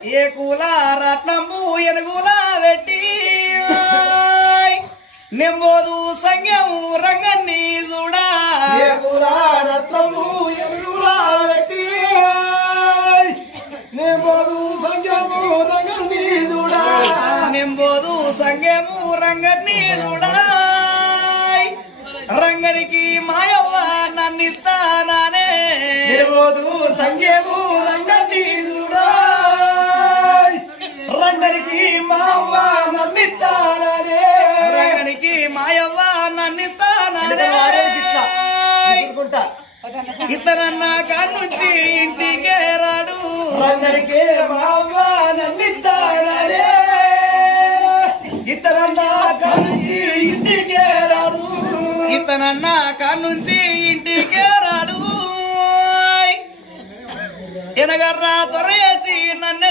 ఏ కూల రత్నంబు ఎనుగుల పెట్టి నెంబోదు సంగము రంగన్ని చూడా ఏ కూల రత్నము ఎనుగుల పెట్టి నెంబోదు సంగము రంగన్ని చూడా నెంబోదు సంగము రంగన్ని చూడా రంగనికి మాయవ్వ నన్నిస్తానానే నెంబోదు సంగము రంగన్ని చూడా రంగనికి మావ నన్నిస్తాననే రంగనికి మాయవ్వ నన్నిస్తానానే ఇతరన్న కానుంచి ఇంటికే రాడు రంగనికి మావ నన్నిస్తాననే ఇతరన్న కానుంచి ఇంటికే రాడు ఇతనన్న కానుంచి ఇంటికే రాడు ఎనగర్రా తొరయేసి నన్నెత్తు